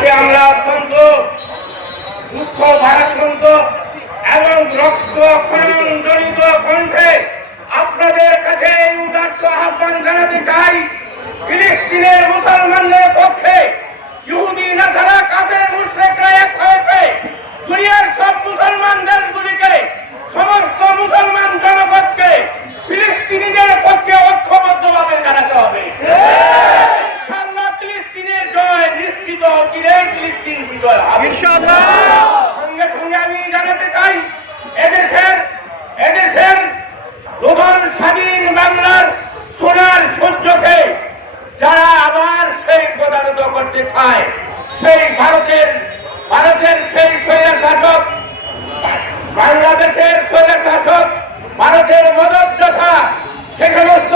আজকে আমরা অত্যন্ত দুঃখ, ভারাক্রান্ত এবং রক্ত জড়িত কণ্ঠে আপনাদের কাছে এই উদার্ত আহ্বান জানাতে চাই। চিরেই ফিলিস্তিন বিজয় সঙ্গে সঙ্গে আমি জানাতে চাই এদেশের এদেশের রোমান স্বাধীন বাংলার সোনার সূর্যকে যারা আবার সেই প্রদানিত করতে চায় সেই ভারতের ভারতের সেই স্বৈর শাসক বাংলাদেশের স্বৈর শাসক ভারতের মদত যথা সে সমস্ত